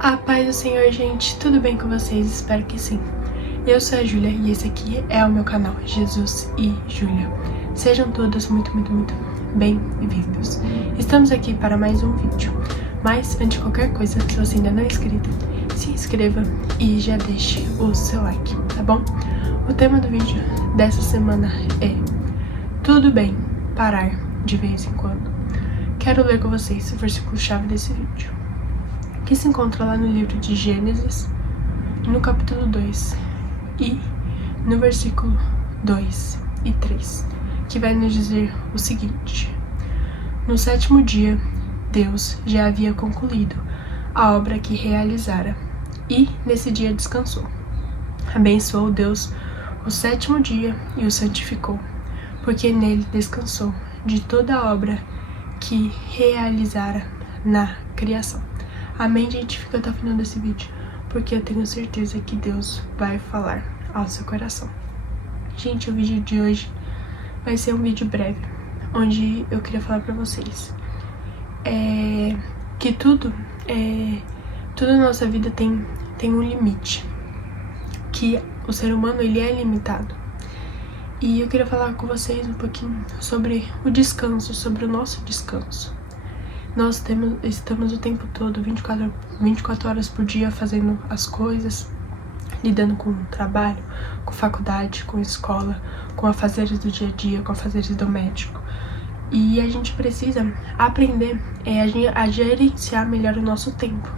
A paz do Senhor, gente, tudo bem com vocês? Espero que sim. Eu sou a Júlia e esse aqui é o meu canal, Jesus e Júlia. Sejam todos muito bem-vindos. Estamos aqui para mais um vídeo, mas antes de qualquer coisa, se você ainda não é inscrito, se inscreva e já deixe o seu like, tá bom? O tema do vídeo dessa semana é tudo bem parar de vez em quando. Quero ler com vocês o versículo-chave desse vídeo, que se encontra lá no livro de Gênesis, no capítulo 2, e no versículo 2 e 3, que vai nos dizer o seguinte: no sétimo dia, Deus já havia concluído a obra que realizara, e nesse dia descansou. Abençoou Deus o sétimo dia e o santificou, porque nele descansou de toda a obra que realizara na criação. Amém, gente? Fica até o final desse vídeo, porque eu tenho certeza que Deus vai falar ao seu coração. Gente, o vídeo de hoje vai ser um vídeo breve, onde eu queria falar pra vocês que tudo na nossa vida tem um limite, que o ser humano ele é limitado. E eu queria falar com vocês um pouquinho sobre o descanso, sobre o nosso descanso. Nós estamos o tempo todo, 24 horas por dia, fazendo as coisas, lidando com o trabalho, com faculdade, com escola, com afazeres do dia a dia, com afazeres domésticos. E a gente precisa aprender a gerenciar melhor o nosso tempo,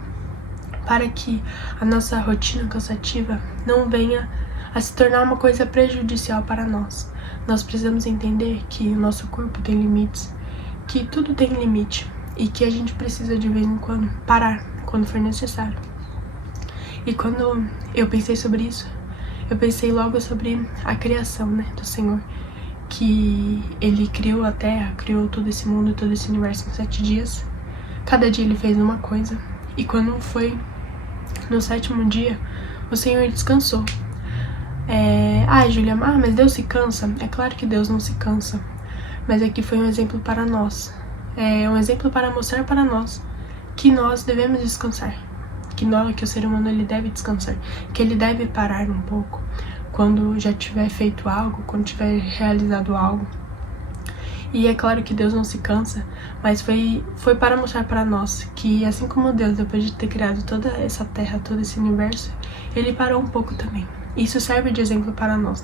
para que a nossa rotina cansativa não venha a se tornar uma coisa prejudicial para nós. Nós precisamos entender que o nosso corpo tem limites, que tudo tem limite, e que a gente precisa de vez em quando parar quando for necessário. E quando eu pensei sobre isso, eu pensei logo sobre a criação, do Senhor, que ele criou a terra, criou todo esse mundo, todo esse universo em 7 dias. Cada dia ele fez uma coisa, e quando foi no sétimo dia, o Senhor descansou. Júlia, mas Deus se cansa? É claro que Deus não se cansa, mas aqui foi um exemplo para nós. É um exemplo para mostrar para nós que nós devemos descansar, que o ser humano ele deve descansar, que ele deve parar um pouco quando já tiver feito algo, quando tiver realizado algo. E é claro que Deus não se cansa, mas foi para mostrar para nós que assim como Deus, depois de ter criado toda essa terra, todo esse universo, ele parou um pouco também. Isso serve de exemplo para nós,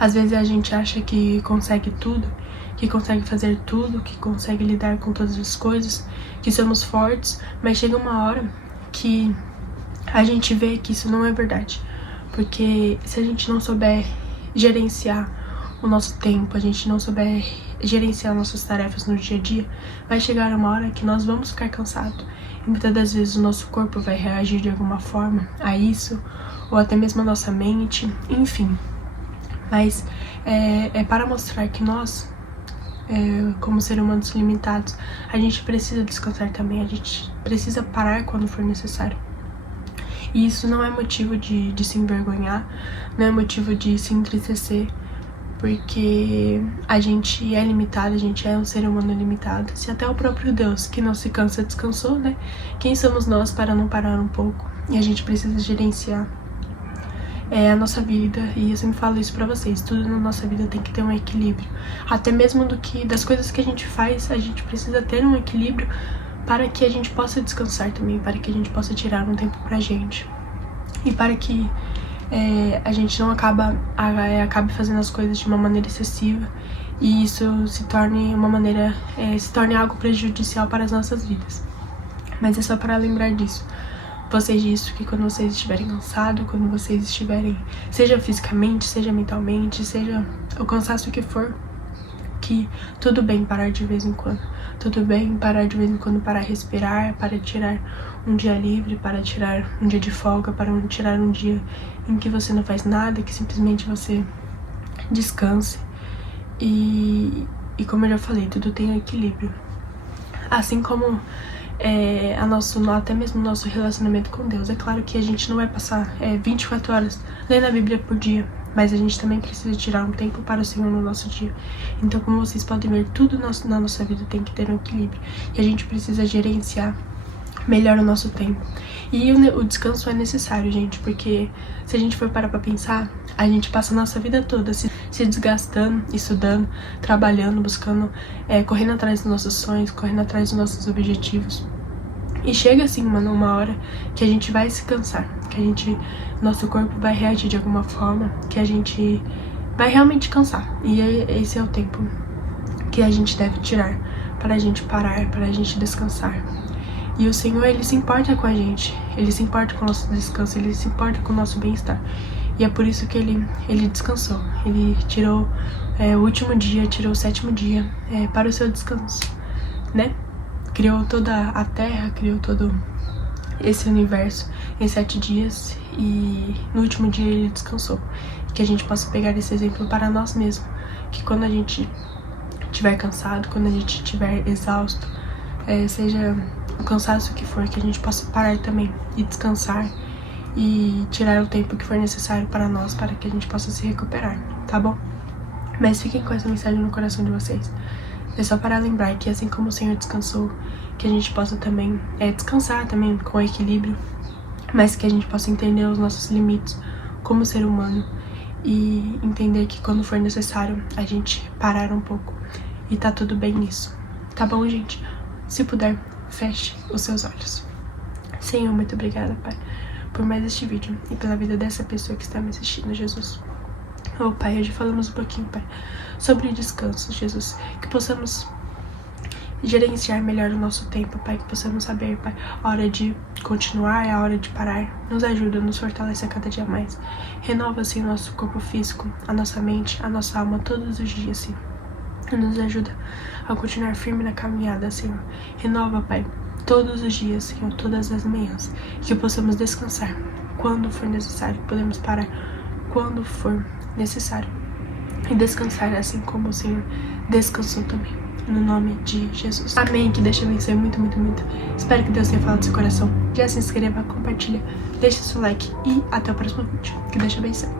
Às vezes a gente acha que consegue tudo, que consegue fazer tudo, que consegue lidar com todas as coisas, que somos fortes, mas chega uma hora que a gente vê que isso não é verdade. Porque se a gente não souber gerenciar o nosso tempo, a gente não souber gerenciar nossas tarefas no dia a dia, vai chegar uma hora que nós vamos ficar cansados. E muitas das vezes o nosso corpo vai reagir de alguma forma a isso, ou até mesmo a nossa mente, enfim. Mas é para mostrar que nós, como seres humanos limitados, a gente precisa descansar também, a gente precisa parar quando for necessário. E isso não é motivo de se envergonhar, não é motivo de se entristecer, porque a gente é limitado, a gente é um ser humano limitado. Se até o próprio Deus, que não se cansa, descansou, Quem somos nós para não parar um pouco? E a gente precisa gerenciar a nossa vida, e eu sempre falo isso pra vocês, tudo na nossa vida tem que ter um equilíbrio. Até mesmo das coisas que a gente faz, a gente precisa ter um equilíbrio para que a gente possa descansar também, para que a gente possa tirar um tempo pra gente. E para que a gente não acabe fazendo as coisas de uma maneira excessiva e isso se torne se torne algo prejudicial para as nossas vidas. Mas é só para lembrar disso. Que quando vocês estiverem cansados, quando vocês estiverem, seja fisicamente, seja mentalmente, seja o cansaço que for, que tudo bem parar de vez em quando. Tudo bem parar de vez em quando para respirar, para tirar um dia livre, para tirar um dia de folga, para tirar um dia em que você não faz nada, que simplesmente você descanse. E como eu já falei, tudo tem um equilíbrio. Assim como até mesmo o nosso relacionamento com Deus. É claro que a gente não vai passar 24 horas lendo a Bíblia por dia, mas a gente também precisa tirar um tempo para o Senhor no nosso dia. Então, como vocês podem ver, tudo na nossa vida tem que ter um equilíbrio, e a gente precisa gerenciar melhor o nosso tempo. E o descanso é necessário, gente, porque se a gente for parar pra pensar, a gente passa a nossa vida toda se desgastando, estudando, trabalhando, buscando, correndo atrás dos nossos sonhos, correndo atrás dos nossos objetivos. E chega assim, mano, uma hora que a gente vai se cansar, que nosso corpo vai reagir de alguma forma, que a gente vai realmente cansar. E esse é o tempo que a gente deve tirar para a gente parar, para a gente descansar. E o Senhor, Ele se importa com a gente, Ele se importa com o nosso descanso, Ele se importa com o nosso bem-estar. E é por isso que Ele descansou, Ele tirou o último dia, tirou o 7º dia para o seu descanso, né? Criou toda a terra, criou todo esse universo em 7 dias e no último dia Ele descansou. Que a gente possa pegar esse exemplo para nós mesmos, que quando a gente estiver cansado, quando a gente estiver exausto, seja o cansaço que for, que a gente possa parar também e descansar e tirar o tempo que for necessário para nós, para que a gente possa se recuperar, tá bom? Mas fiquem com essa mensagem no coração de vocês. É só para lembrar que assim como o Senhor descansou, que a gente possa também descansar também com equilíbrio, mas que a gente possa entender os nossos limites como ser humano e entender que quando for necessário a gente parar um pouco e tá tudo bem nisso, tá bom, gente? Se puder, feche os seus olhos. Senhor, muito obrigada, Pai, por mais este vídeo e pela vida dessa pessoa que está me assistindo, Jesus. Oh, Pai, hoje falamos um pouquinho, Pai, sobre descanso, Jesus, que possamos gerenciar melhor o nosso tempo, Pai, que possamos saber, Pai, a hora de continuar, a hora de parar. Nos ajuda, nos fortalece a cada dia mais. Renova, assim, o nosso corpo físico, a nossa mente, a nossa alma todos os dias, Senhor. Nos ajuda a continuar firme na caminhada, Senhor. Renova, Pai, todos os dias, Senhor, todas as manhãs, que possamos descansar quando for necessário, que podemos parar quando for necessário e descansar assim como o Senhor descansou também, no nome de Jesus. Amém, que Deus te abençoe muito, muito, muito. Espero que Deus tenha falado no seu coração. Já se inscreva, compartilha, deixa seu like e até o próximo vídeo. Que Deus te abençoe.